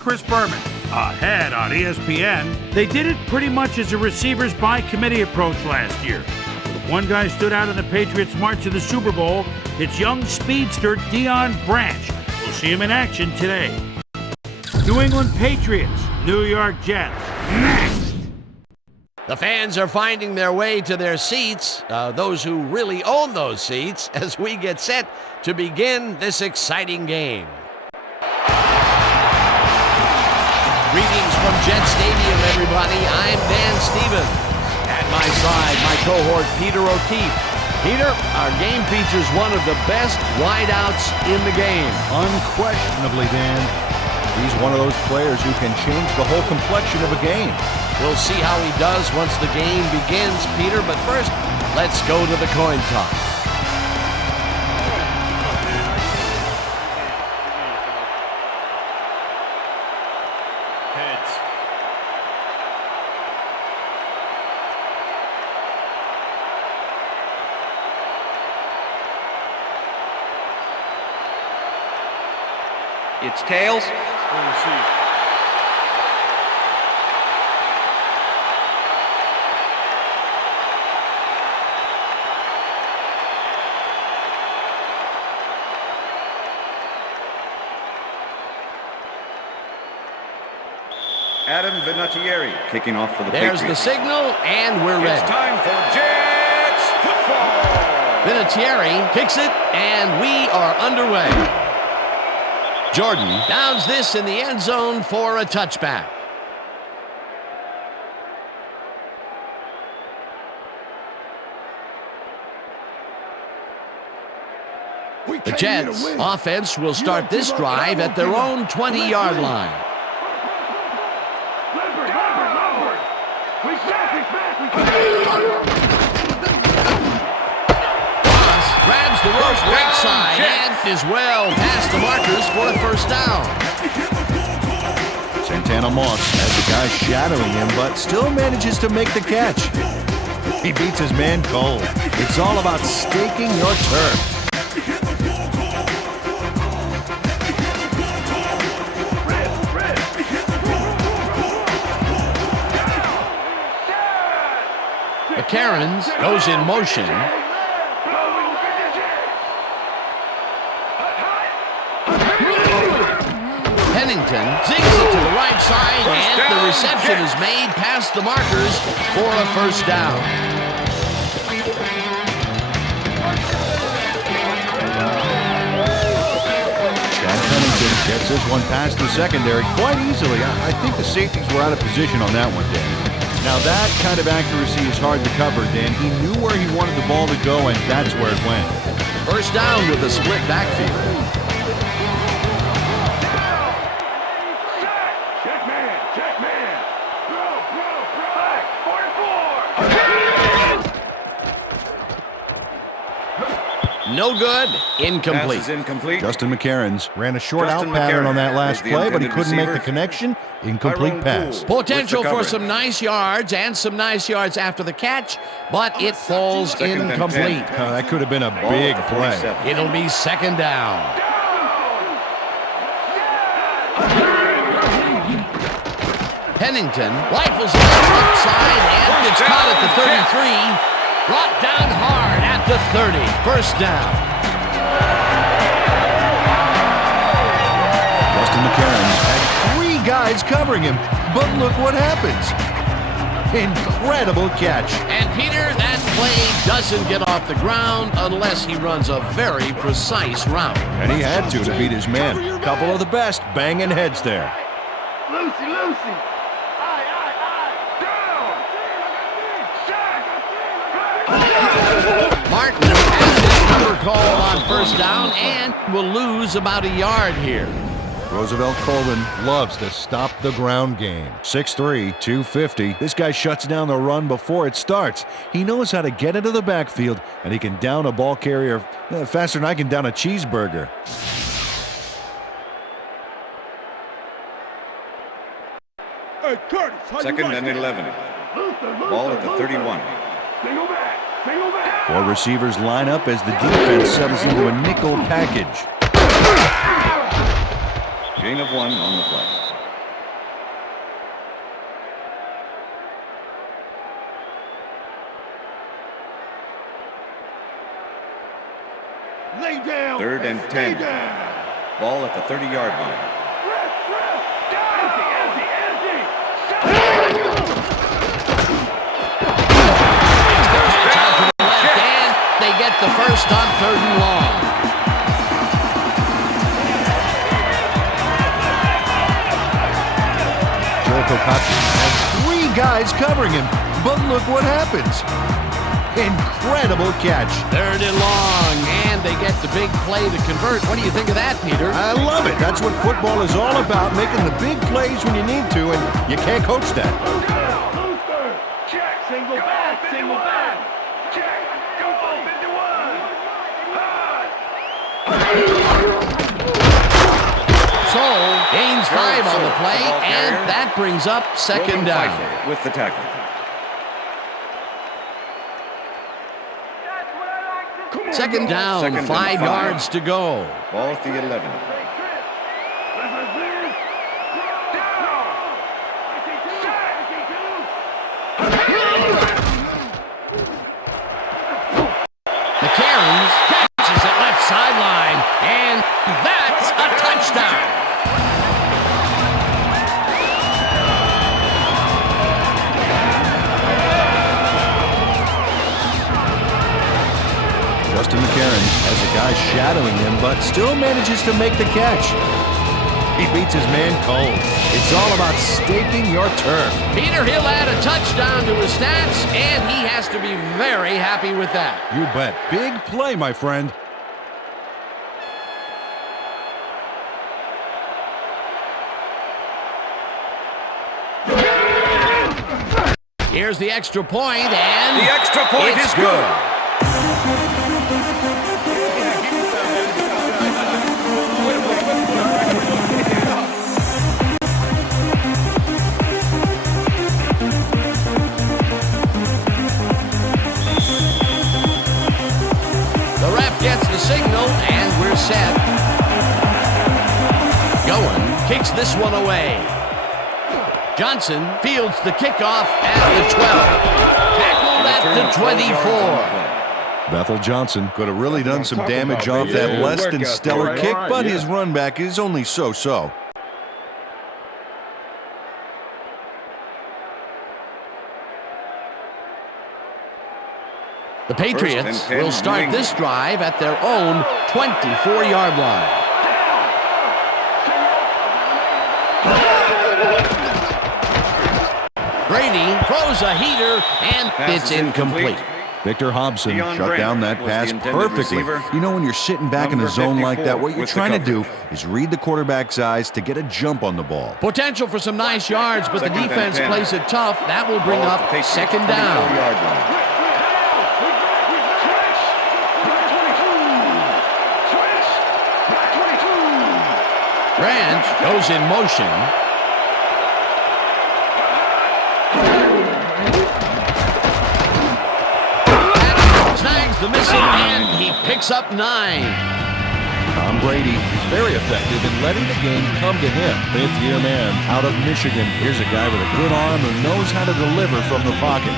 Chris Berman. Ahead on ESPN, they did it pretty much as a receivers by committee approach last year. One guy stood out in the Patriots' march to the Super Bowl. It's young speedster Deion Branch. We'll see him in action today. New England Patriots, New York Jets. Next. The fans are finding their way to their seats, those who really own those seats, as we get set to begin this exciting game. Greetings from Jet Stadium, everybody. I'm Dan Stevens. At my side, my cohort, Peter O'Keefe. Peter, our game features one of the best wideouts in the game. Unquestionably, Dan. He's one of those players who can change the whole complexion of a game. We'll see how he does once the game begins, Peter. But first, let's go to the coin toss. It's tails. Adam Vinatieri kicking off for the Patriots. There's the signal, and we're ready. It's time for Jets football. Vinatieri kicks it, and we are underway. Jordan downs this in the end zone for a touchback. The Jets offense will start this drive at their own 20-yard line. Grabs the rope right side and is well past the markers for a first down. Santana Moss has the guy shadowing him, but still manages to make the catch. He beats his man cold. It's all about staking your turf. McCarron goes in motion. Pennington zigs it to the right side, and the reception is made past the markers for a first down. Chad Pennington gets this one past the secondary quite easily. I think the safeties were out of position on that one, Dan. Now that kind of accuracy is hard to cover, Dan. He knew where he wanted the ball to go, and that's where it went. First down with a split backfield. No good. Incomplete. Incomplete. Justin McCarron ran a short out pattern on that last play, but he couldn't make the connection. Incomplete pass. Potential for some nice yards and some nice yards after the catch, but it falls incomplete. That could have been a big play. It'll be second down. Pennington rifles it outside, and it's caught at the 33. Brought down hard at the 30. First down. Justin McCarron had 3 guys covering him, but look what happens. Incredible catch. And Peter, that play doesn't get off the ground unless he runs a very precise route. And he had to beat his man. Couple of the best banging heads there. Lucy. Martin has his number called on first down and will lose about a yard here. Roosevelt Colvin loves to stop the ground game. 6'3", 250. This guy shuts down the run before it starts. He knows how to get into the backfield, and he can down a ball carrier faster than I can down a cheeseburger. Second and 11. Ball at the 31. Four receivers line up as the defense settles into a nickel package. Gain of 1 on the play. Stay down. 3rd and 10. Ball at the 30-yard line. And they get the first on 3rd and long. Jericho has 3 guys covering him, but look what happens. Incredible catch. 3rd and long, and they get the big play to convert. What do you think of that, Peter? I love it. That's what football is all about, making the big plays when you need to, and you can't coach that. Check. Single back. Check. Go off into one. So, gains 5 on the play, and that brings up 2nd down. With the tackle. Second down, 5 yards to go. Ball at the 11. McCarron's catches it left sideline, and that's a touchdown. Justin McCarron has a guy shadowing him, but still manages to make the catch. He beats his man cold. It's all about staking your turf. Peter, he'll add a touchdown to his stats, and he has to be very happy with that. You bet. Big play, my friend. Here's the extra point, and The extra point is good. the ref gets the signal, and we're set. Goin kicks this one away. Johnson fields the kickoff at the 12. Tackled at the 24. Bethel Johnson could have really done some damage off that less than stellar kick, but his run back is only so-so. The Patriots will start this drive at their own 24-yard line. Brady throws a heater, and it's incomplete. Victor Hobson Deion shut down that Brandon was pass the intended perfectly. receiver. You know, when you're sitting back in a Number zone like 54 that, what you're with the trying to do coverage. is read the quarterback's eyes to get a jump on the ball. Potential for some nice yards, but the 2nd and defense 10. plays it tough. That will bring Ball up at the Patriots 2nd down. 24-yard line. Branch goes in motion. Snags the missing man. He picks up 9. Tom Brady is very effective in letting the game come to him. 5th-year man out of Michigan. Here's a guy with a good arm who knows how to deliver from the pocket.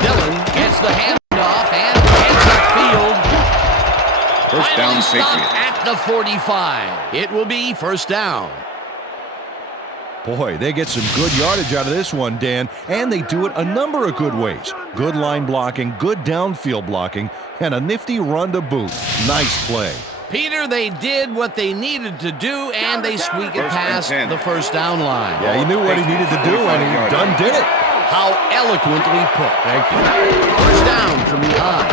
Dillon gets the handoff and gets upfield. First down, Finally stopped Patriots. at the 45. It will be 1st down. Boy, they get some good yardage out of this one, Dan, and they do it a number of good ways. Good line blocking, good downfield blocking, and a nifty run to boot. Nice play. Peter, they did what they needed to do, and they squeak it First and past 10. the 1st down line. Yeah, he knew what he needed to do, and he done did it. How eloquently put. Thank you. 1st down from the eye.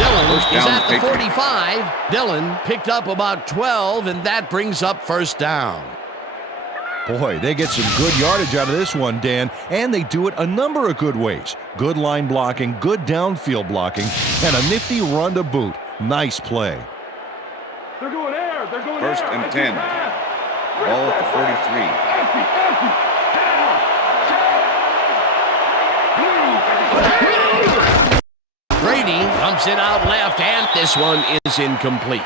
Dillon First is down, at the Patriots. 45. Dillon picked up about 12, and that brings up 1st down. Boy, they get some good yardage out of this one, Dan, and they do it a number of good ways. Good line blocking, good downfield blocking, and a nifty run to boot. Nice play. They're going air. They're going First air. and Empty 10. pass. Ball at the 43. Empty. Brady dumps Fires it out left, and this one is incomplete.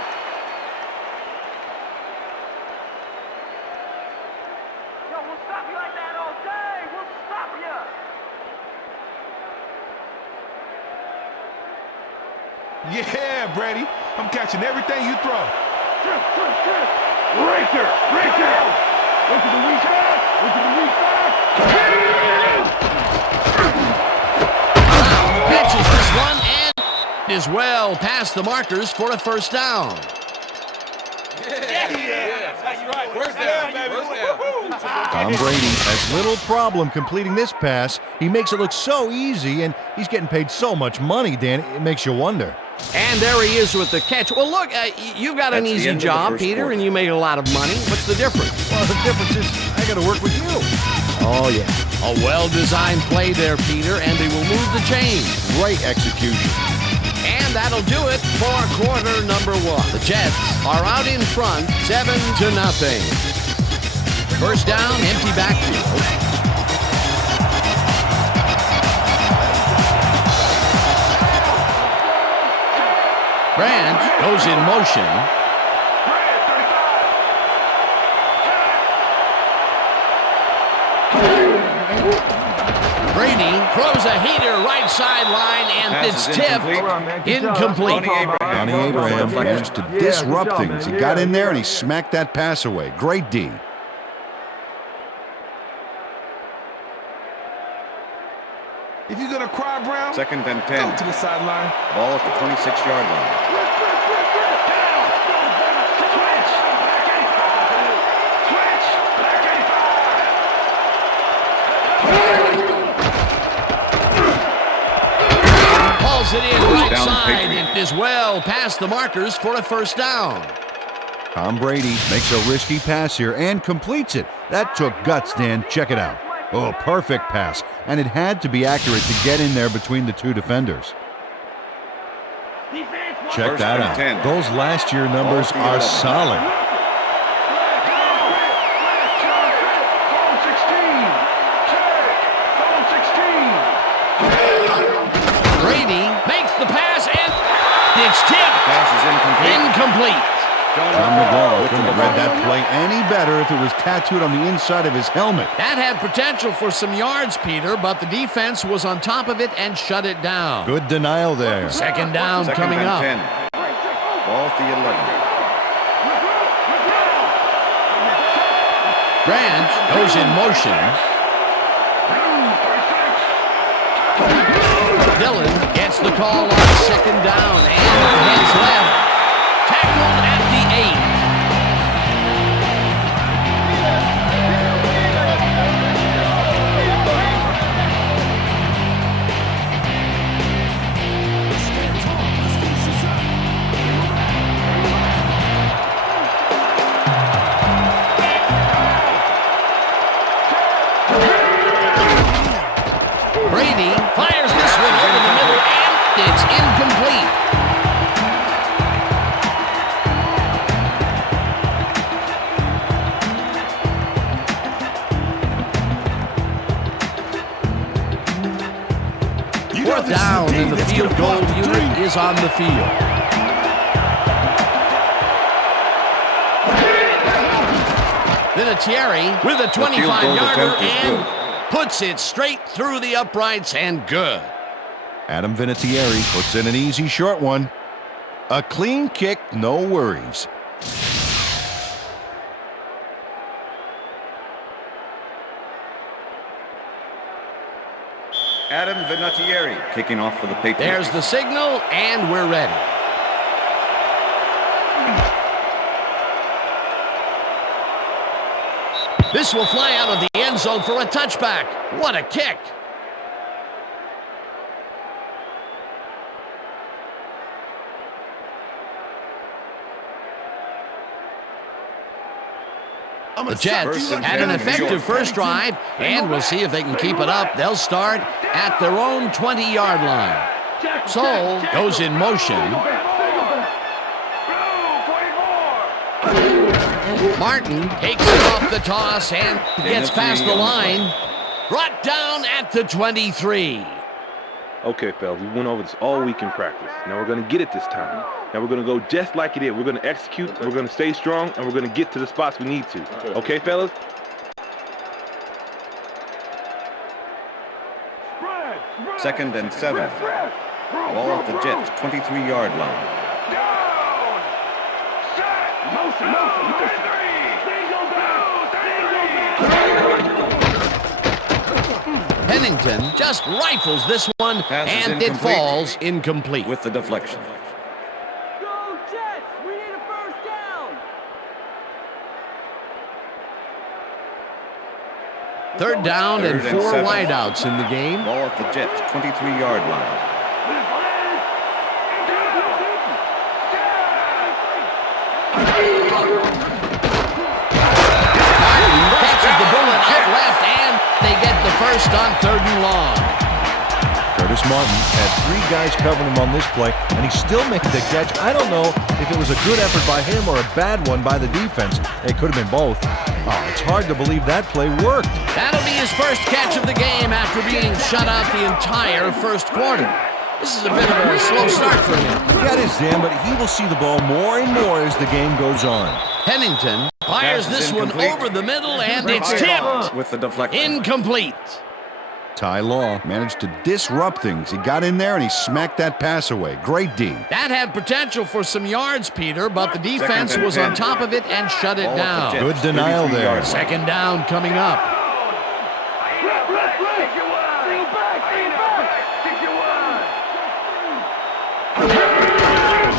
Yo, we'll stop you like that all day. We'll stop you. Yeah, Brady. I'm catching everything you throw. Racer! Look to the weak side! Catches this one and is well past the markers for a first down. Tom Brady has little problem completing this pass. He makes it look so easy, and he's getting paid so much money, Dan, it makes you wonder. And there he is with the catch. Well, look, you've got an That's the easy end of the job, first Peter, quarter. and you make a lot of money. What's the difference? Well, the difference is I got to work with you. Oh, yeah. A well-designed play there, Peter, and they will move the chain. Great execution. And that'll do it for quarter number one. The Jets are out in front, 7-0. First down, empty backfield. Branch goes in motion. Brady throws a heater right sideline, and Pass it's is tipped. Incomplete. Johnny Abraham managed to disrupt things. He got in there and he smacked that pass away. Great D. If you're gonna cry, Brown, 2nd and go 10. to the sideline. Ball at the 26-yard line. Hauls it in right down, side. Patriots. It is well past the markers for a first down. Tom Brady makes a risky pass here and completes it. That took guts, Dan. Check it out. Oh, perfect pass. And it had to be accurate to get in there between the two defenders. Check First that and out. 10. Those last year numbers are solid. Brady makes the pass, and it's tipped. Pass is incomplete. Incomplete. John McGraw couldn't have read that play any better if it was tattooed on the inside of his helmet. That had potential for some yards, Peter, but the defense was on top of it and shut it down. Good denial there. Second down 2nd coming and up. 10. Ball at the 11. Branch goes in motion. Dillon gets the call on second down and heads left. Tackled at the 8. Brady fires this one over the middle, and it's incomplete. Fourth down, and the field goal unit is on the field. Vinatieri with a field goal 25-yarder attempt is and good. puts it straight through the uprights and good. Adam Vinatieri puts in an easy short one. A clean kick, no worries. Adam Vinatieri kicking off for the Patriots. There's the signal, and we're ready. This will fly out of the end zone for a touchback. What a kick. The Jets had an effective first drive, and we'll see if they can keep it up. They'll start at their own 20-yard line. Soul goes in motion. Martin takes it off the toss and gets past the line. Brought down at the 23. Okay, fellas, we went over this all week in practice. Now we're going to get it this time. Now we're going to go just like it is. We're going to execute, we're going to stay strong, and we're going to get to the spots we need to. Okay, fellas? Second and 7. Ball at the Jets' 23-yard line. Down! Set! Motion! Pennington just rifles this one, and it falls incomplete. With the deflection. Go Jets! We need a first down! Third down and 4 7. wideouts in the game. Ball at the Jets' 23-yard line. Catches the bullet out left, and they get the first on 3rd and long. Curtis Martin had 3 guys covering him on this play, and he still made the catch. I don't know if it was a good effort by him or a bad one by the defense. It could have been both. Oh, it's hard to believe that play worked. That'll be his first catch of the game after being shut out the entire first quarter. This is a bit of a slow start for him. Yeah, it is, Dan, but he will see the ball more and more as the game goes on. Pennington fires this one over the middle, and it's tipped. With the deflection. Incomplete. Ty Law managed to disrupt things. He got in there and he smacked that pass away. Great D. That had potential for some yards, Peter, but the defense was on top of it and shut it down. Good denial there. Second down coming up.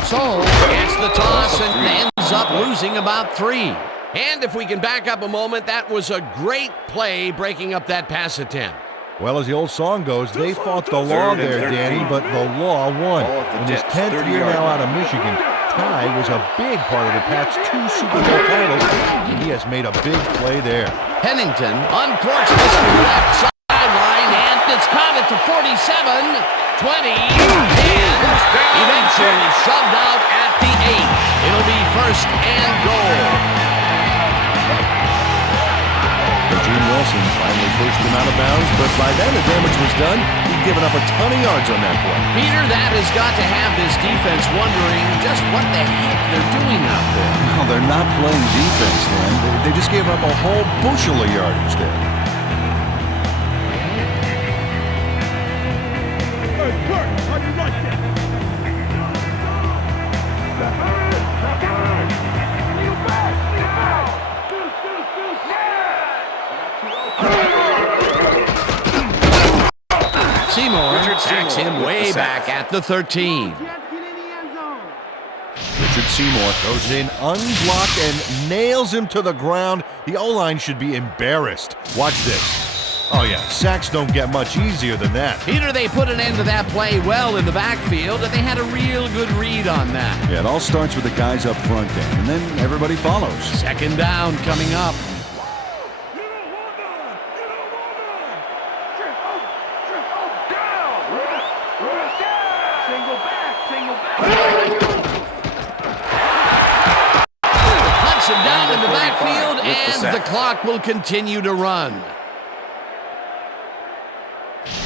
So gets the toss and ends up losing about 3. And if we can back up a moment, that was a great play breaking up that pass attempt. Well, as the old song goes, they fought the law there, Danny, but the law won. In his 10th year now out of Michigan, Ty was a big part of the Pats' 2 Super Bowl titles, and he has made a big play there. Pennington uncorks this from the left sideline, and it's caught at the 47, 20, and eventually shoved out at the 8. It'll be first and goal. Gene Wilson finally pushed him out of bounds, but by then the damage was done. He'd given up a ton of yards on that play. Peter, that has got to have this defense wondering just what the heck they're doing out there. No, they're not playing defense, man. They just gave up a whole bushel of yardage there. Seymour tacks him way back at the 13. Richard Seymour goes in unblocked and nails him to the ground. The O-line should be embarrassed. Watch this. Oh, yeah, sacks don't get much easier than that. Peter, they put an end to that play well in the backfield, and they had a real good read on that. Yeah, it all starts with the guys up front, Dan, and then everybody follows. Second down coming up. Hunts him down in the backfield, and the clock will continue to run.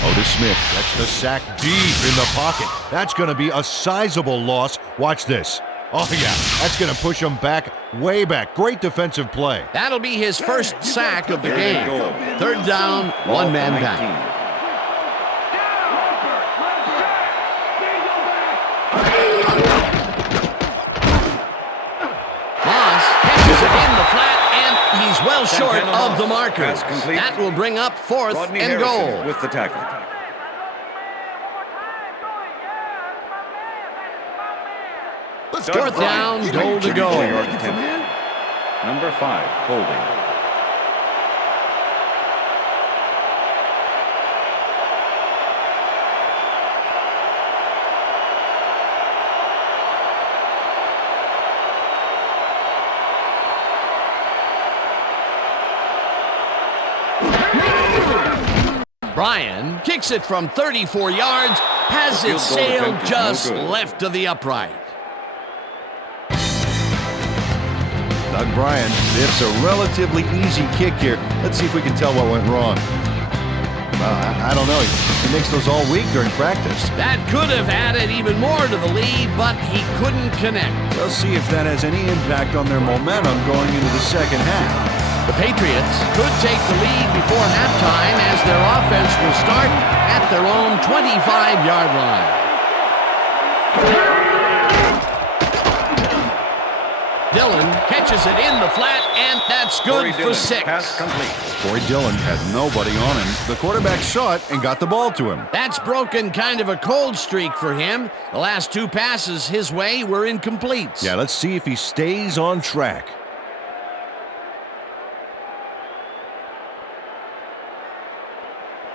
Otis Smith gets the sack deep in the pocket. That's going to be a sizable loss. Watch this. Oh, yeah, that's going to push him back, way back. Great defensive play. That'll be his first sack of the game. Third down, one man down. Well short of the markers. That will bring up fourth and goal. With the tackle. Fourth down, goal to go. Number 5, holding. Bryan kicks it from 34 yards, has it sailed just left to the upright. Doug Bryan, it's a relatively easy kick here. Let's see if we can tell what went wrong. Well, I don't know. He makes those all week during practice. That could have added even more to the lead, but he couldn't connect. We'll see if that has any impact on their momentum going into the second half. The Patriots could take the lead before halftime as their offense will start at their own 25-yard line. Dillon catches it in the flat, and that's good for 6. Pass complete. Corey Dillon had nobody on him. The quarterback saw it and got the ball to him. That's broken kind of a cold streak for him. The last 2 passes his way were incomplete. Yeah, let's see if he stays on track.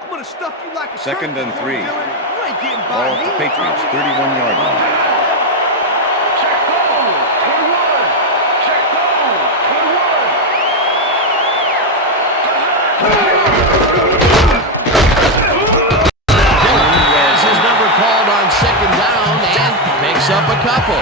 I'm gonna stuff you like a 2nd and 3. You ain't getting by Ball at the me. Patriots 31-yard line. Check ball. 21. Check ball. 21. Dillon has his number called on 2nd down and picks up a couple.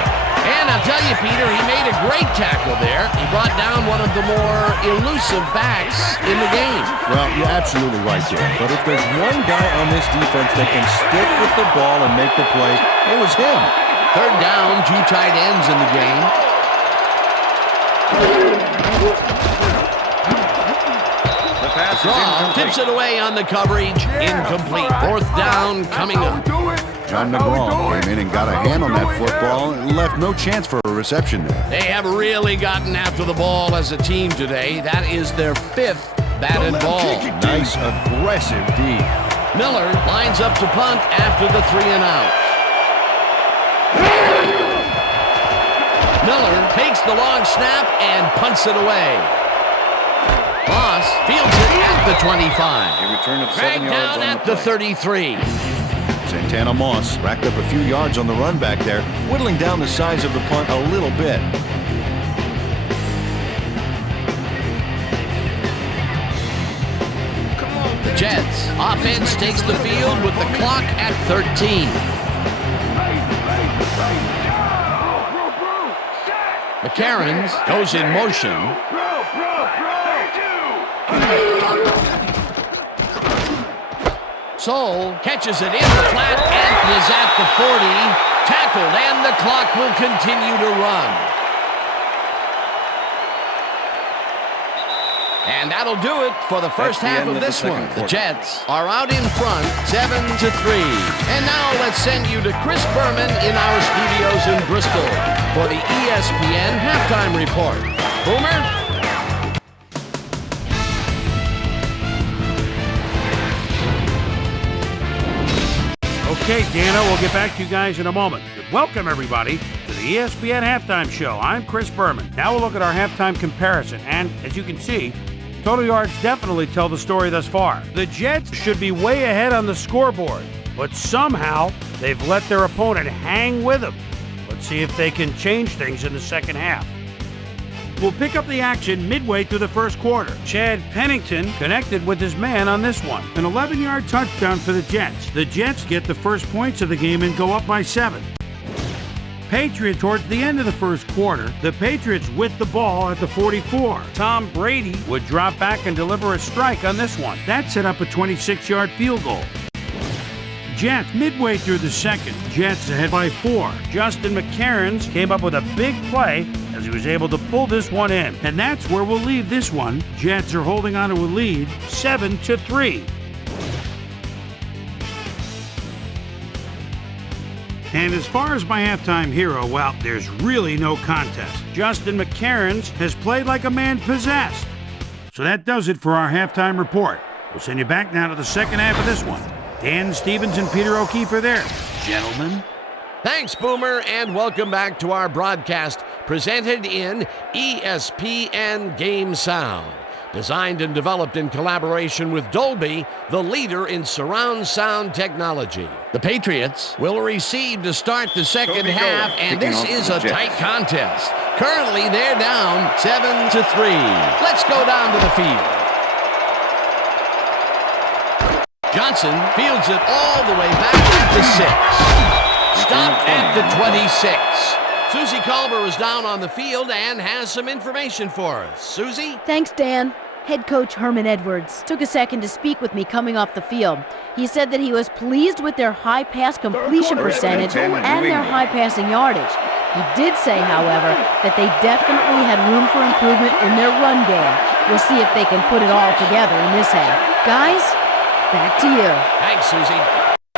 And I'll tell you, Peter, he made a great tackle there. He brought down one of the more elusive backs in the game. Well, you're absolutely right there. But if there's one guy on this defense that can stick with the ball and make the play, it was him. 3rd down, 2 tight ends in the game. The pass is Draw incomplete. tips it away on the coverage. Incomplete. 4th down coming up. John McGraw came in and got a hand on that football and left no chance for a reception there. They have really gotten after the ball as a team today. That is their 5th batted ball. Nice, aggressive D. Miller lines up to punt after the 3 and out. Miller takes the long snap and punts it away. Moss fields it at the 25. A return of 7 Dragged yards down on at the the play. 33. Santana Moss racked up a few yards on the run back there, whittling down the size of the punt a little bit. The Jets offense takes the field with the clock at 13. McCarron goes in motion. Soul catches it in the flat and is at the 40. Tackled, and the clock will continue to run. And that'll do it for the first That's the half end of of the this second one. The quarter. Jets are out in front, 7-3. And now let's send you to Chris Berman in our studios in Bristol for the ESPN halftime report. Boomer? Okay, Dana, we'll get back to you guys in a moment. Welcome, everybody, to the ESPN Halftime Show. I'm Chris Berman. Now we'll look at our halftime comparison, and as you can see, total yards definitely tell the story thus far. The Jets should be way ahead on the scoreboard, but somehow they've let their opponent hang with them. Let's see if they can change things in the second half. We'll pick up the action midway through the first quarter. Chad Pennington connected with his man on this one. An 11-yard touchdown for the Jets. The Jets get the first points of the game and go up by 7. Patriots towards the end of the first quarter. The Patriots with the ball at the 44. Tom Brady would drop back and deliver a strike on this one. That set up a 26-yard field goal. Jets midway through the second. Jets ahead by 4. Justin McCarron came up with a big play as he was able to pull this one in. And that's where we'll leave this one. Jets are holding on to a lead, 7-3. And as far as my halftime hero, well, there's really no contest. Justin McCarron has played like a man possessed. So that does it for our halftime report. We'll send you back now to the second half of this one. Dan Stevens and Peter O'Keefe are there. Gentlemen. Thanks, Boomer, and welcome back to our broadcast presented in ESPN Game Sound. Designed and developed in collaboration with Dolby, the leader in surround sound technology. The Patriots will receive to start the second Toby half, Gurley and kicking this off is for a the tight Jets. contest. Currently, they're down 7-3. Let's go down to the field. Johnson fields it all the way back at the 6. Stopped at the 26. Susie Culver is down on the field and has some information for us. Susie? Thanks, Dan. Head coach Herman Edwards took a second to speak with me coming off the field. He said that he was pleased with their high pass completion percentage and their high passing yardage. He did say, however, that they definitely had room for improvement in their run game. We'll see if they can put it all together in this half. Guys, back to you. Thanks, Susie.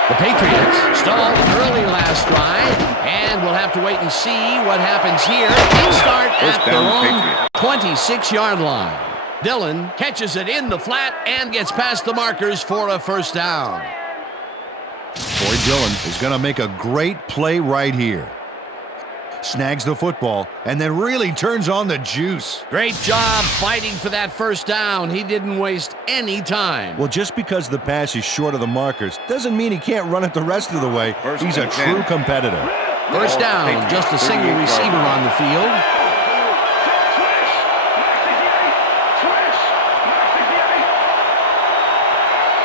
The Patriots stalled early last drive, and we'll have to wait and see what happens here. They start at their own 26-yard line. Dillon catches it in the flat and gets past the markers for a first down. Troy Dillon is going to make a great play right here. Snags the football and then really turns on the juice. Great job fighting for that first down. He didn't waste any time. Well, just because the pass is short of the markers doesn't mean he can't run it the rest of the way. He's a true competitor. First down, just a single receiver on the field.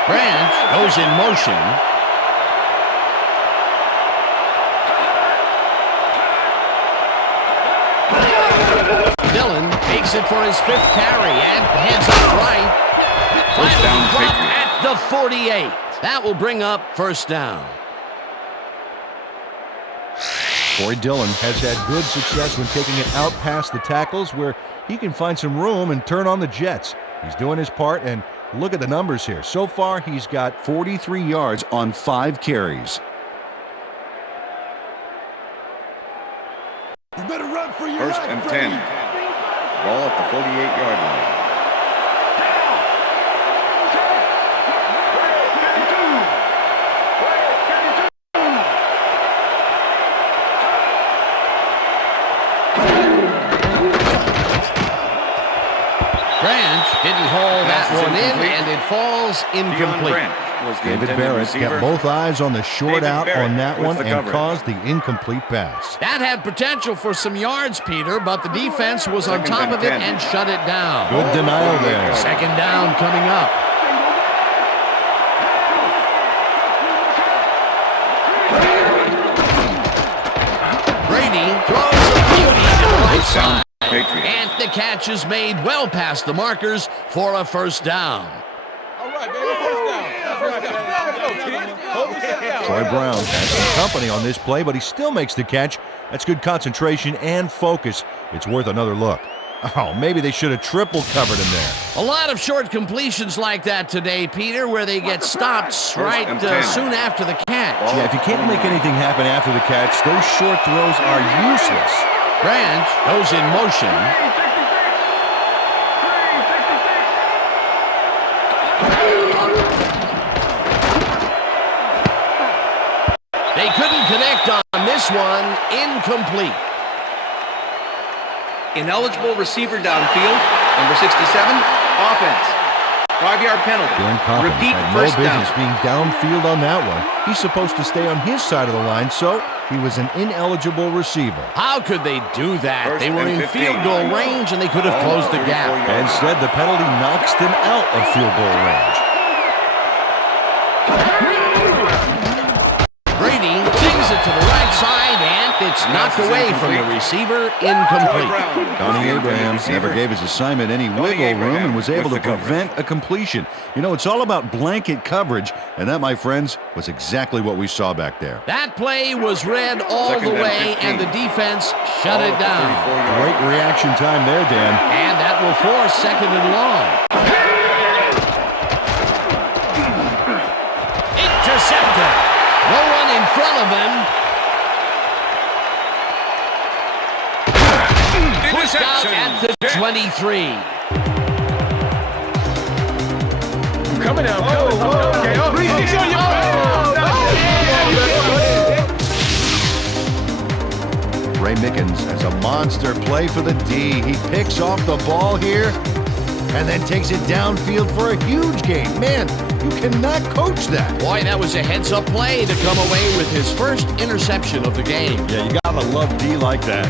Branch goes in motion. Dillon takes it for his 5th carry and heads up right. First down, Patriots at the 48. That will bring up first down. Troy Dillon has had good success when taking it out past the tackles where he can find some room and turn on the jets. He's doing his part, and look at the numbers here. So far, he's got 43 yards on 5 carries. You better run for your First life, and Brady. 10. Ball at the 48-yard line. Branch didn't haul that one in, and it falls incomplete. David Barrett kept both eyes on the short out on that one and caused the incomplete pass. That had potential for some yards, Peter, but the defense was on top of it and shut it down. Good denial there. Second down coming up. Brady throws a beauty to the right side. And the catch is made well past the markers for a first down. All right, baby, first down. Troy Brown has some company on this play, but he still makes the catch. That's good concentration and focus. It's worth another look. Oh, maybe they should have triple covered him there. A lot of short completions like that today, Peter, where they get stopped right soon after the catch. Yeah, if you can't make anything happen after the catch, those short throws are useless. Branch goes in motion. They couldn't connect on this one. Incomplete. Ineligible receiver downfield. Number 67, offense. 5-yard penalty. Repeat had first no business down. being downfield on that one. He's supposed to stay on his side of the line, so he was an ineligible receiver. How could they do that? First They were and in 15. field goal range, and they could have closed the gap. Instead, the penalty knocks them out of field goal range. Brady sings it to the right side, and it's knocked away from the receiver. Incomplete. Donnie Abraham never gave his assignment any wiggle room and was able to prevent a completion. You know, it's all about blanket coverage, and that, my friends, was exactly what we saw back there. That play was read all the way, and the defense shut it down. Great reaction time there, Dan. And that will force second and long. Intercepted. No one in front of him. Pushed out at the 23. I'm coming out. Ray Mickens has a monster play for the D. He picks off the ball here and then takes it downfield for a huge gain. Man, you cannot coach that. Boy, that was a heads-up play to come away with his first interception of the game. Yeah, you gotta love D like that.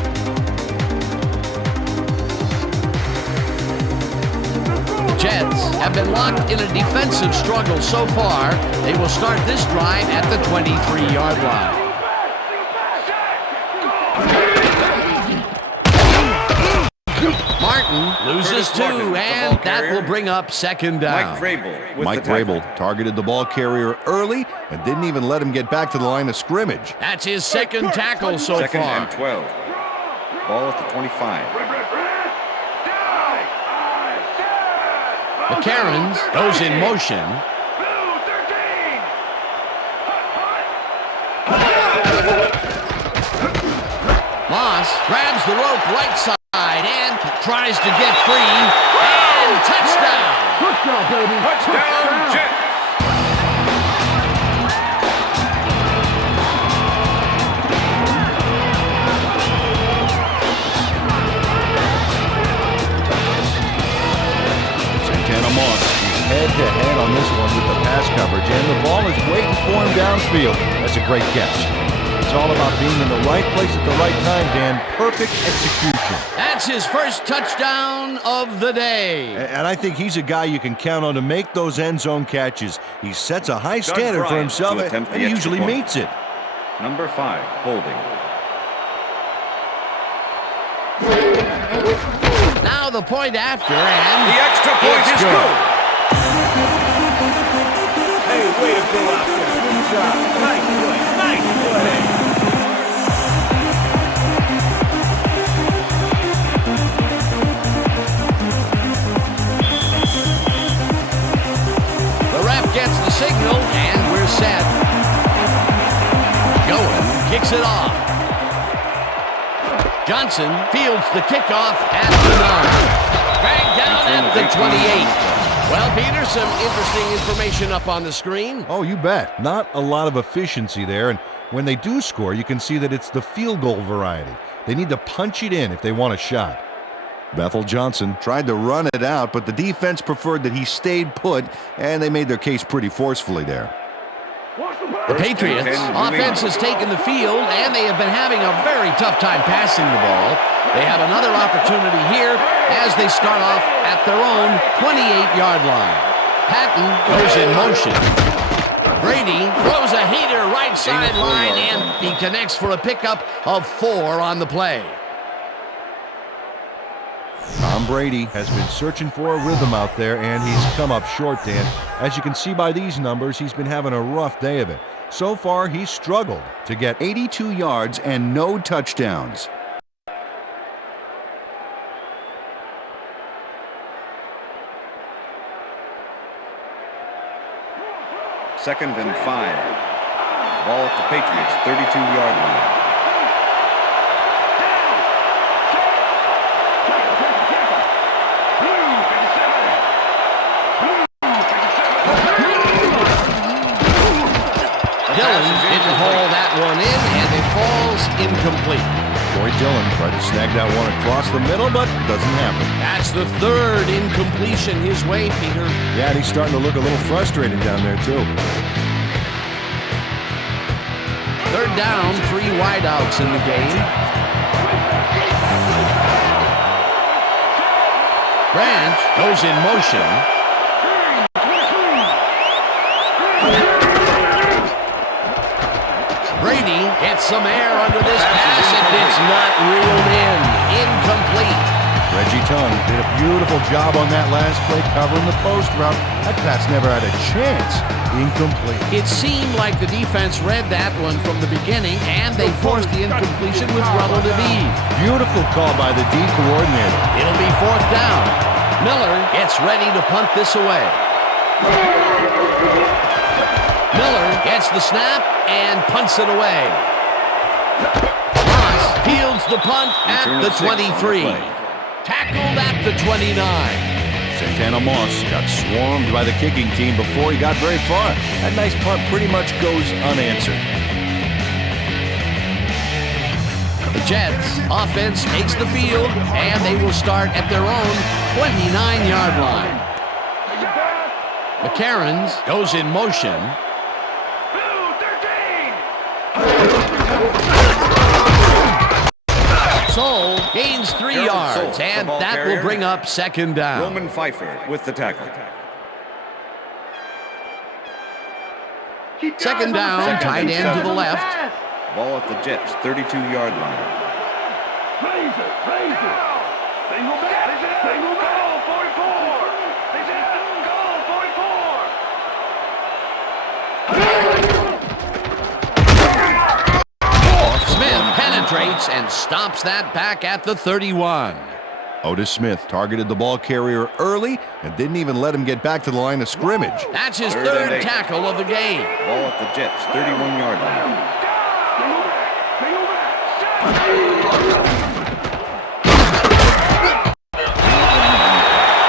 The Jets have been locked in a defensive struggle so far. They will start this drive at the 23-yard line. Martin loses Curtis Martin, two, the and ball that carrier. will bring up second down. Mike Vrabel with Mike the tackle. Vrabel targeted the ball carrier early and didn't even let him get back to the line of scrimmage. That's his second tackle so Second far. and 12. Ball at the 25. McCarron goes in motion. Moss grabs the rope right side and tries to get free. And touchdown! Touchdown, baby. Touchdown, Jets. Santana Moss is head-to-head on this one with the pass coverage, and the ball is waiting for him downfield. That's a great catch. It's all about being in the right place at the right time, Dan. Perfect execution. That's his first touchdown of the day. And I think he's a guy you can count on to make those end zone catches. He sets a high standard for Bryant himself, to attempt and the he extra usually point. meets it. Number 5, holding. Now the point after, and The extra point it's is good. Hey, way to go out there. Good job. Nice play. Nice play. The ref gets the signal, and we're set. Going, kicks it off. Johnson fields the kickoff at the 9. Dragged down at the 28. Well, Peter, some interesting information up on the screen. Oh, you bet. Not a lot of efficiency there, and when they do score, you can see that it's the field goal variety. They need to punch it in if they want a shot. Bethel Johnson tried to run it out, but the defense preferred that he stayed put, and they made their case pretty forcefully there. The Patriots offense has taken the field, and they have been having a very tough time passing the ball. They have another opportunity here as they start off at their own 28-yard line. Patton goes in motion. Brady throws a heater right sideline, and he connects for a pickup of 4 on the play. Tom Brady has been searching for a rhythm out there, and he's come up short, Dan. As you can see by these numbers, he's been having a rough day of it. So far, he's struggled to get 82 yards and no touchdowns. Second and 5. Ball at the Patriots, 32-yard line. Dillon didn't haul that one in, and it falls incomplete. Troy Dillon tried to snag that one across the middle, but doesn't happen. That's the third incompletion his way, Peter. Yeah, and he's starting to look a little frustrated down there, too. Third down, 3 wideouts in the game. Branch goes in motion. Brady gets some air under this pass, and it's not reeled in. Incomplete. Reggie Tongue did a beautiful job on that last play covering the post route. That pass never had a chance. Incomplete. It seemed like the defense read that one from the beginning, and they forced the incompletion with relative ease. Beautiful call by the D coordinator. It'll be 4th down. Miller gets ready to punt this away. Miller gets the snap and punts it away. Moss fields the punt at the 23. Tackled at the 29. Santana Moss got swarmed by the kicking team before he got very far. That nice punt pretty much goes unanswered. The Jets offense takes the field, and they will start at their own 29-yard line. McCarron goes in motion. Soul gains 3 yards, and that will bring up second down. Roman Pfeiffer with the tackle. Second down, tight end to the left. Ball at the Jets, 32-yard line. Single back. Single back. Goal 44. Goal 44. Smith penetrates and stops that back at the 31. Otis Smith targeted the ball carrier early and didn't even let him get back to the line of scrimmage. That's his third tackle of the game. Ball at the Jets, 31-yard line.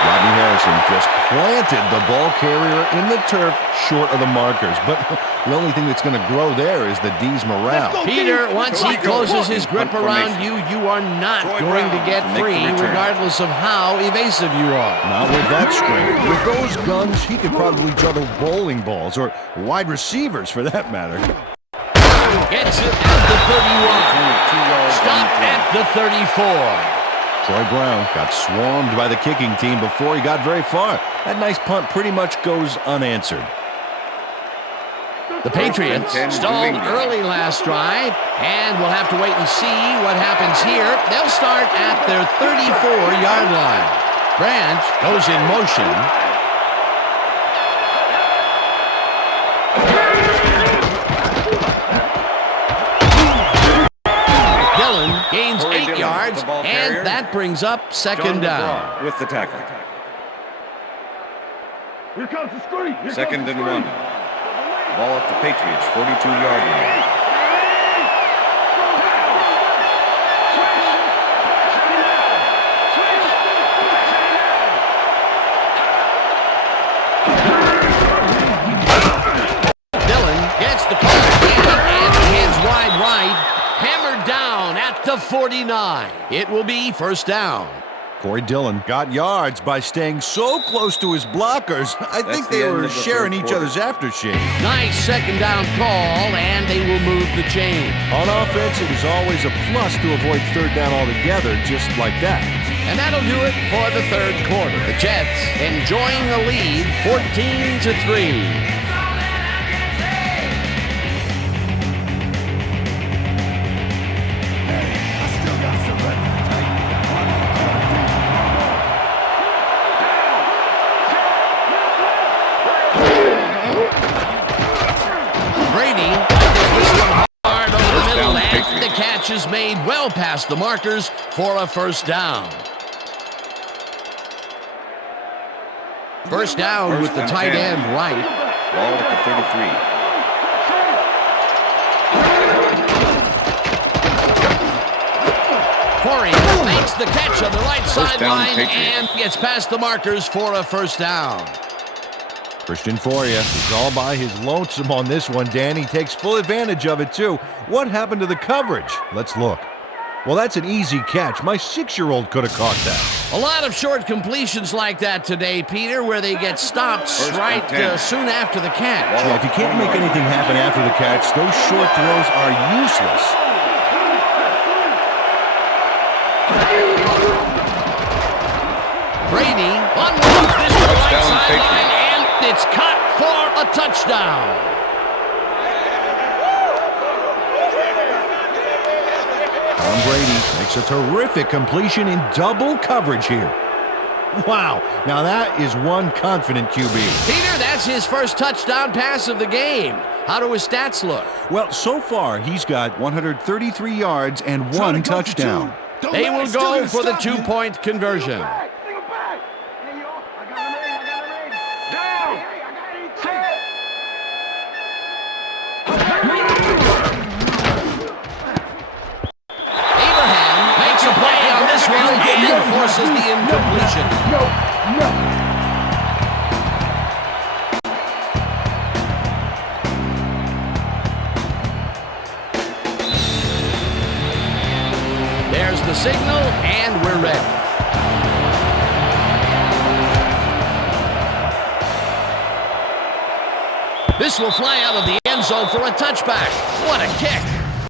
Rodney Harrison just planted the ball carrier in the turf short of the markers. But the only thing that's going to grow there is the D's morale. Peter, once he closes his grip around you, you are not going to get free regardless of how evasive you are. Not with that strength. With those guns, he could probably juggle bowling balls or wide receivers for that matter. Gets it at the 31. Stop at the 34. Troy Brown got swarmed by the kicking team before he got very far. That nice punt pretty much goes unanswered. The Patriots stalled early last drive, and we'll have to wait and see what happens here. They'll start at their 34-yard line. Branch goes in motion. Gains 8 yards, and that brings up second down. With the tackle. Here comes the screen. Second and 1. Ball at the Patriots, 42-yard line. Dillon gets the call again, and hands wide right. Hammered down at the 49. It will be first down. Corey Dillon got yards by staying so close to his blockers. I think they were sharing each other's aftershave. Nice second down call, and they will move the chain. On offense, it was always a plus to avoid third down altogether, just like that. And that'll do it for the third quarter. The Jets enjoying the lead, 14-3. Is made well past the markers for a first down. First down with the tight end right. Ball at the 33. Corey makes the catch on the right sideline and gets past the markers for a first down. Christian Foria is all by his lonesome on this one, Dan. He takes full advantage of it, too. What happened to the coverage? Let's look. Well, that's an easy catch. My 6-year-old could have caught that. A lot of short completions like that today, Peter, where they get stopped right soon after the catch. Yeah, if you can't make anything happen after the catch, those short throws are useless. Brady unloads this to the right sideline. It's cut for a touchdown. Tom Brady makes a terrific completion in double coverage here. Wow, now that is one confident QB. Peter, that's his first touchdown pass of the game. How do his stats look? Well, so far he's got 133 yards and 1 touchdown. They will go for the 2-point conversion. Forces the incompletion. There's the signal, and we're ready. This will fly out of the end zone for a touchback. What a kick.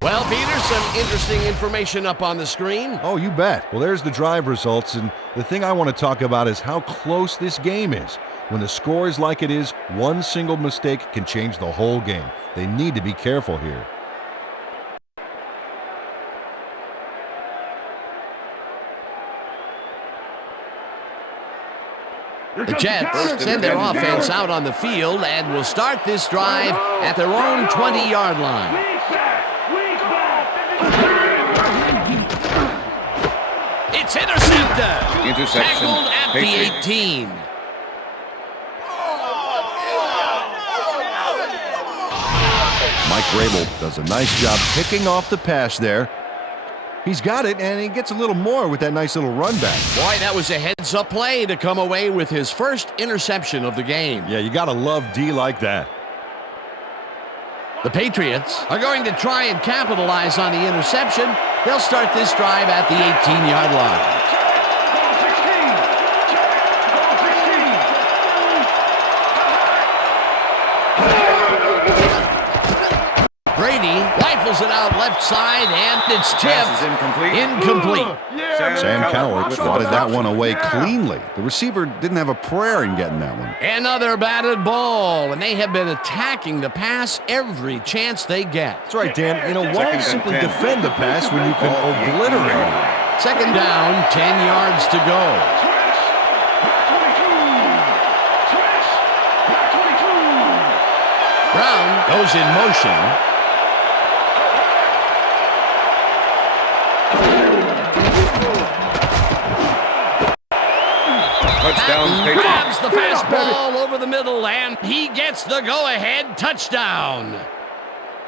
Well, Peter, some interesting information up on the screen. Oh, you bet. Well, there's the drive results, and the thing I want to talk about is how close this game is. When the score is like it is, one single mistake can change the whole game. They need to be careful here. The Jets send their offense out on the field and will start this drive at their own 20-yard line. It's intercepted. Interception. Tackled at the 18. Mike Grable does a nice job picking off the pass there. He's got it, and he gets a little more with that nice little run back. Boy, that was a heads-up play to come away with his first interception of the game. Yeah, you got to love D like that. The Patriots are going to try and capitalize on the interception. They'll start this drive at the 18-yard line. Brady rifles it out left side, and it's tipped. Incomplete. Sam Cowart swatted that one away cleanly. The receiver didn't have a prayer in getting that one. Another batted ball, and they have been attacking the pass every chance they get. That's right, Dan. You know, why simply defend the pass when you can obliterate it? Second down, 10 yards to go. Brown goes in motion. Grabs the fastball over the middle, and he gets the go-ahead touchdown.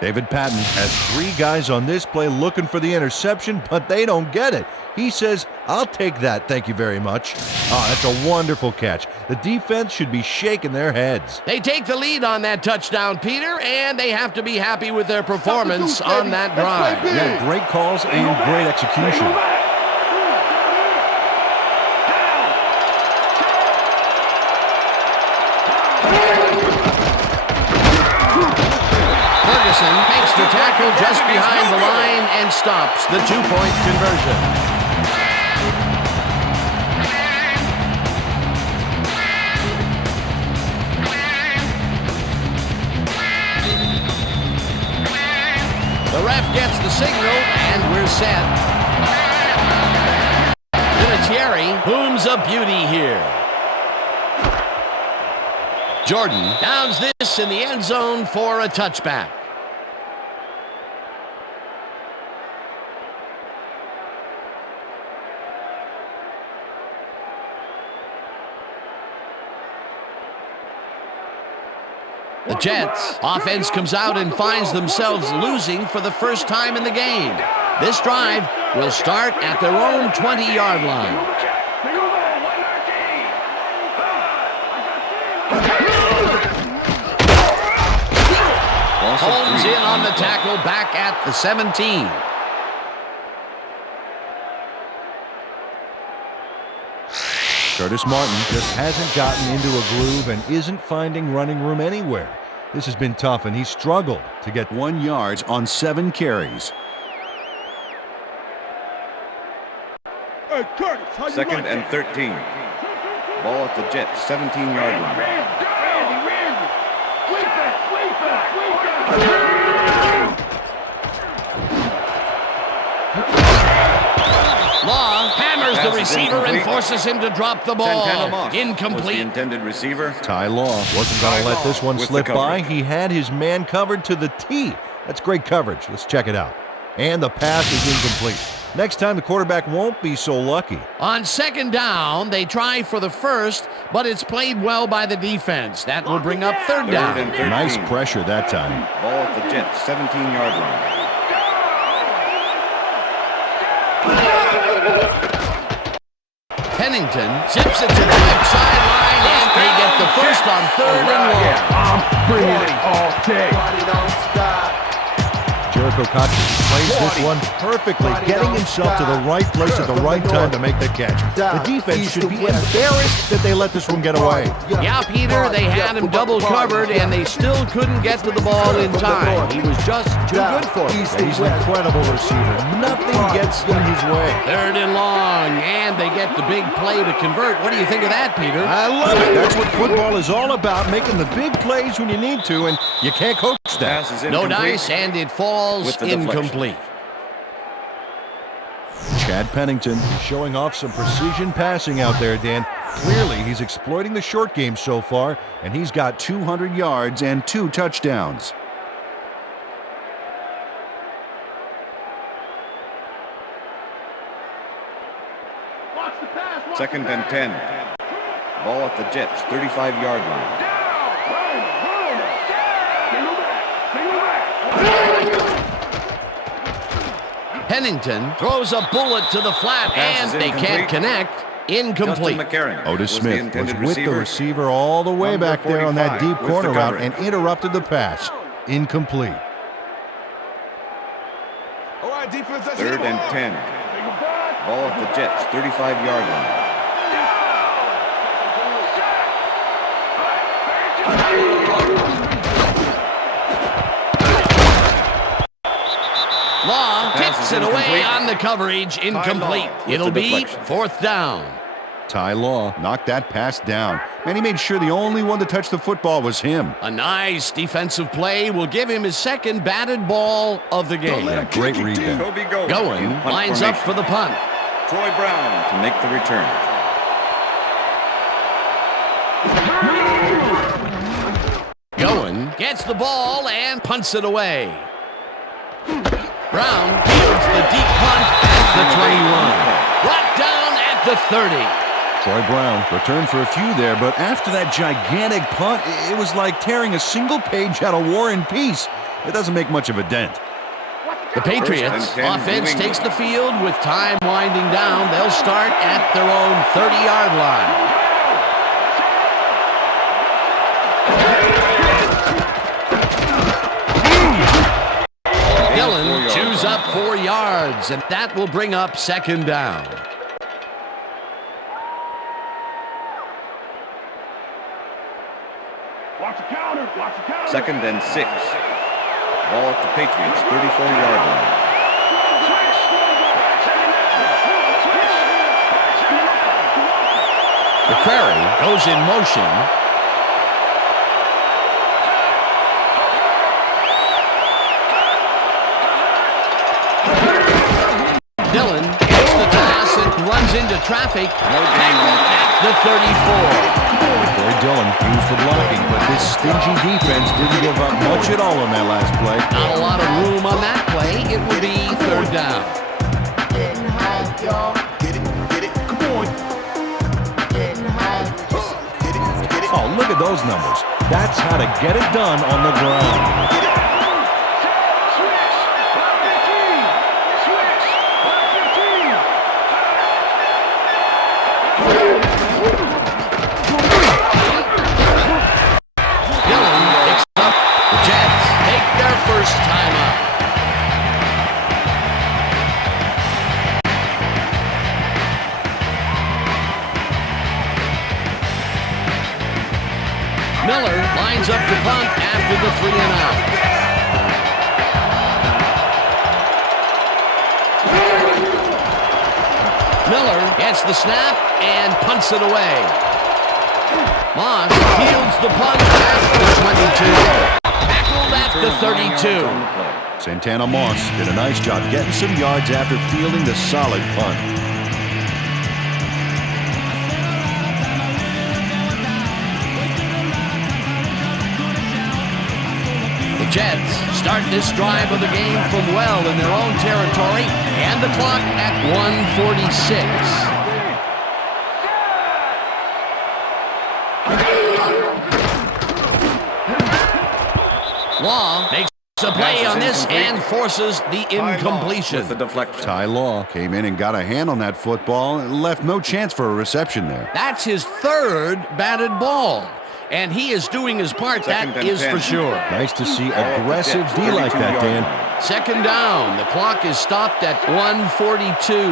David Patton has 3 guys on this play looking for the interception, but they don't get it. He says, "I'll take that, thank you very much." Oh, that's a wonderful catch. The defense should be shaking their heads. They take the lead on that touchdown, Peter, and they have to be happy with their performance on that drive. Yeah, great calls and great execution. Makes the tackle just behind the line and stops the 2-point conversion. The ref gets the signal, and we're set. Vinatieri booms a beauty here. Jordan downs this in the end zone for a touchback. The Jets offense comes out and finds themselves losing for the first time in the game. This drive will start at their own 20-yard line. Holmes in on the tackle back at the 17. Curtis Martin just hasn't gotten into a groove and isn't finding running room anywhere. This has been tough, and he's struggled to get 1 yard on 7 carries. Hey, Curtis, how you Second like and that? 13. Ball at the Jets, 17-yard line. Law hammers the receiver and forces him to drop the ball. Incomplete. Was the intended receiver. Ty Law wasn't going to let this one slip by. He had his man covered to the T. That's great coverage. Let's check it out. And the pass is incomplete. Next time, the quarterback won't be so lucky. On second down, they try for the first, but it's played well by the defense. That will bring up third down. Nice pressure that time. Ball at the Jets, 17-yard line. Pennington zips it to the left sideline, and they get the first on third and long. I'm bringing it all day. Jericho Cochran plays this one perfectly, getting himself to the right place at the right time to make the catch. The defense should be embarrassed that they let this one get away. Yeah, Peter, they had him double covered, and they still couldn't get to the ball in time. He was just too good for him. He's an incredible receiver. Nothing gets in his way. Third and long, and they get the big play to convert. What do you think of that, Peter? I love it. That's what football is all about, making the big plays when you need to, and you can't coach that. No dice, and it falls incomplete. Chad Pennington showing off some precision passing out there, Dan. Clearly, he's exploiting the short game so far, and he's got 200 yards and 2 touchdowns. Second and 10. Ball at the Jets, 35-yard line. Pennington throws a bullet to the flat, and they can't connect. Incomplete. Otis Smith was with the receiver all the way back there on that deep corner route and interrupted the pass. Incomplete. Third and 10. Ball at the Jets, 35-yard line. Long tips it away on the coverage. Incomplete. It'll be fourth down. Ty Law knocked that pass down, and he made sure the only one to touch the football was him. A nice defensive play will give him his second batted ball of the game. Yeah, great read there. Going lines up for the punt. Troy Brown to make the return. Going gets the ball and punts it away. Brown fields the deep punt at the 21. Brought down at the 30. Troy Brown returned for a few there, but after that gigantic punt, it was like tearing a single page out of War and Peace. It doesn't make much of a dent. The Patriots offense takes the field with time winding down. They'll start at their own 30-yard line. Dillon chews up 4 yards, and that will bring up second down. Second and 6. Ball at the Patriots, 34-yard line. McCrary goes in motion. Dillon gets the pass and runs into traffic. At the 34. Corey Dillon used the blocking, but this stingy defense didn't give up much at all on that last play. Not a lot of room on that play. It will be third down. Oh, look at those numbers. That's how to get it done on the ground. Miller lines up to punt after the 3 and out. Miller gets the snap and punts it away. Moss fields the punt at the 22. Tackled at the 32. Santana Moss did a nice job getting some yards after fielding the solid punt. The Jets start this drive of the game from well in their own territory, and the clock at 1:46. Law makes a play on this and forces the incompletion. Ty Law came in and got a hand on that football and left no chance for a reception there. That's his third batted ball. And he is doing his part, that is for sure. Nice to see aggressive D like that, Dan. Second down. The clock is stopped at 1:42.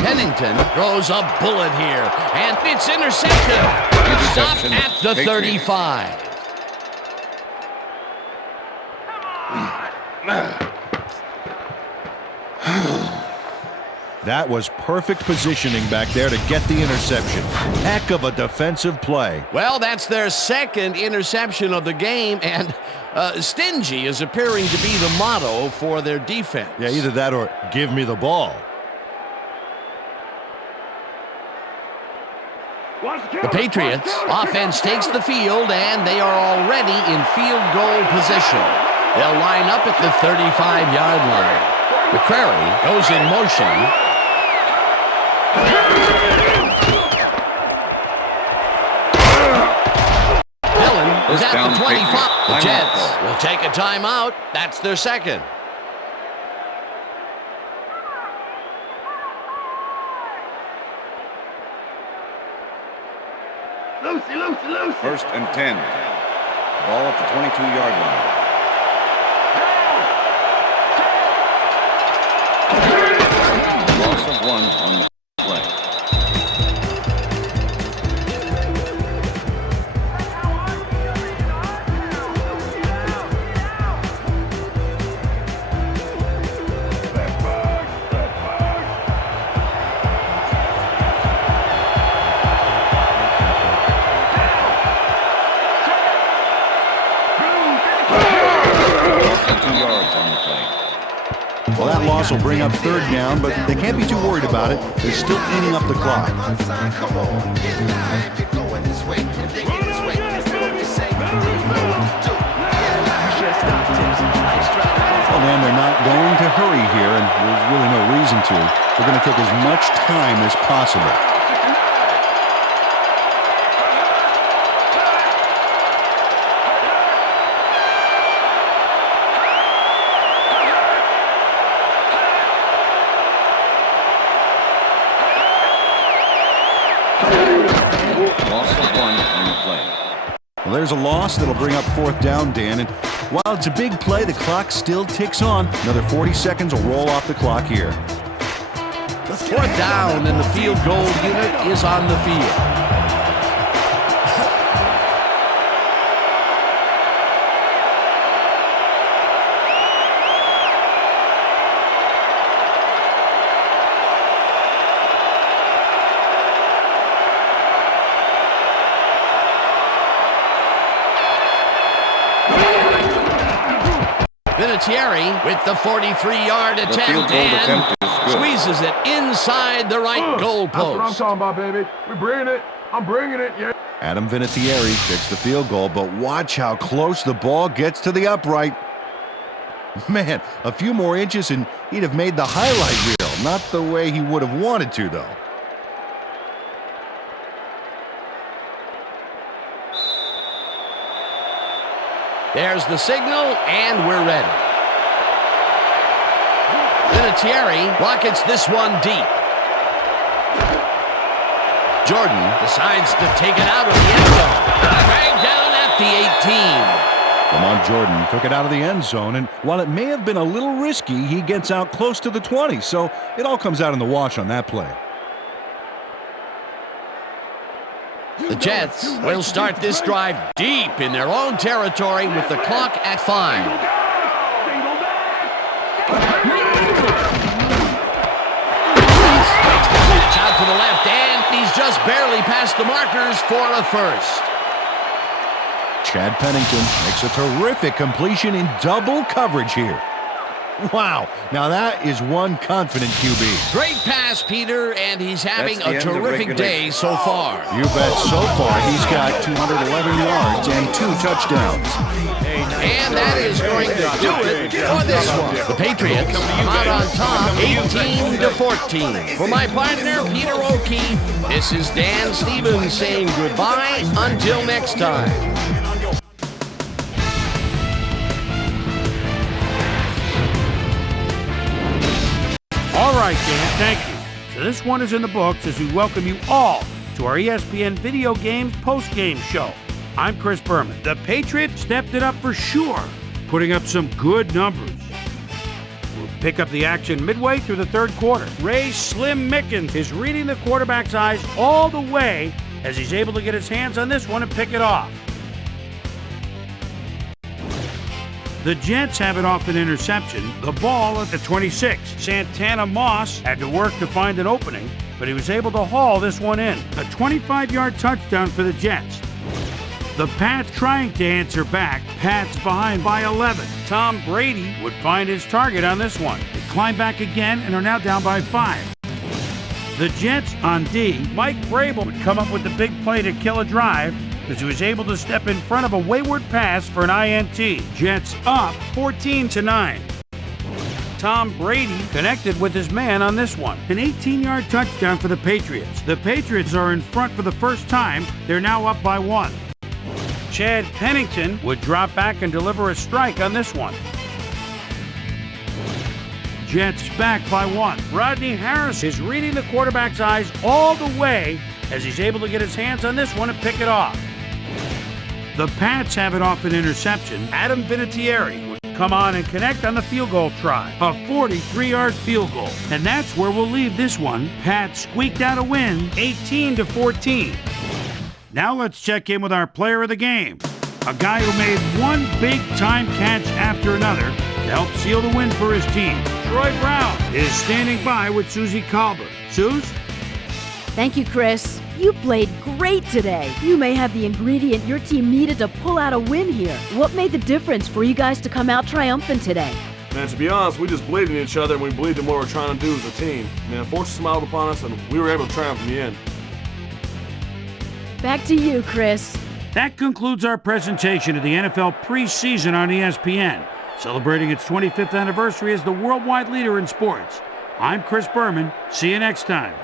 Pennington throws a bullet here, and it's intercepted. Stopped at the 35. That was perfect positioning back there to get the interception. Heck of a defensive play. Well, that's their second interception of the game, and stingy is appearing to be the motto for their defense. Yeah, either that or give me the ball. The Patriots offense takes the field, and they are already in field goal position. They'll line up at the 35-yard line. McCrary goes in motion. Dillon is at the 25. The Jets will take a timeout. That's their second. First and 10. Ball at the 22-yard line. Loss of 1 on the play. Well, that loss will bring up third down, but they can't be too worried about it. They're still eating up the clock. Well, man, they're not going to hurry here, and there's really no reason to. They're going to take as much time as possible. Well, there's a loss that'll bring up fourth down, Dan. And while it's a big play, the clock still ticks on. Another 40 seconds will roll off the clock here. The fourth down, and the field goal unit is on the field. Vinatieri with the 43-yard attempt and squeezes it inside the right goal That's what I'm post. talking about, baby. We're bringing it. I'm bringing it, yeah. Adam Vinatieri gets the field goal, but watch how close the ball gets to the upright. Man, a few more inches and he'd have made the highlight reel. Not the way he would have wanted to, though. There's the signal, and we're ready. Vinatieri rockets this one deep. Jordan decides to take it out of the end zone. Dragged down at the 18. Lamont Jordan took it out of the end zone, and while it may have been a little risky, he gets out close to the 20, so it all comes out in the wash on that play. The Jets will start this drive deep in their own territory with the clock at 5. Takes the pitch out to the left, and he's just barely past the markers for a first. Chad Pennington makes a terrific completion in double coverage here. Wow, now that is one confident QB. Great pass, Peter, and he's having a terrific day so far. You bet. So far, he's got 211 yards and 2 touchdowns. And that is going to do it for this one. The Patriots come out on top, 18-14. For my partner, Peter O'Keefe, this is Dan Stevens saying goodbye until next time. All right, Dan, thank you. So this one is in the books as we welcome you all to our ESPN Video Games post-game show. I'm Chris Berman. The Patriots stepped it up for sure, putting up some good numbers. We'll pick up the action midway through the third quarter. Ray Slim Mickens is reading the quarterback's eyes all the way as he's able to get his hands on this one and pick it off. The Jets have it off an interception. The ball at the 26. Santana Moss had to work to find an opening, but he was able to haul this one in. A 25-yard touchdown for the Jets. The Pats trying to answer back. Pats behind by 11. Tom Brady would find his target on this one. They climb back again and are now down by 5. The Jets on D. Mike Vrabel would come up with the big play to kill a drive as he was able to step in front of a wayward pass for an INT. Jets up 14-9. Tom Brady connected with his man on this one. An 18-yard touchdown for the Patriots. The Patriots are in front for the first time. They're now up by 1. Chad Pennington would drop back and deliver a strike on this one. Jets back by 1. Rodney Harris is reading the quarterback's eyes all the way as he's able to get his hands on this one and pick it off. The Pats have it off an interception. Adam Vinatieri would come on and connect on the field goal try. A 43-yard field goal. And that's where we'll leave this one. Pats squeaked out a win, 18-14. Now let's check in with our player of the game. A guy who made one big-time catch after another to help seal the win for his team. Troy Brown is standing by with Susie Colbert. Suze? Thank you, Chris. You played great today. You may have the ingredient your team needed to pull out a win here. What made the difference for you guys to come out triumphant today? Man, to be honest, we just believed in each other and we believed in what we're trying to do as a team. Man, fortune smiled upon us and we were able to triumph in the end. Back to you, Chris. That concludes our presentation of the NFL preseason on ESPN, celebrating its 25th anniversary as the worldwide leader in sports. I'm Chris Berman. See you next time.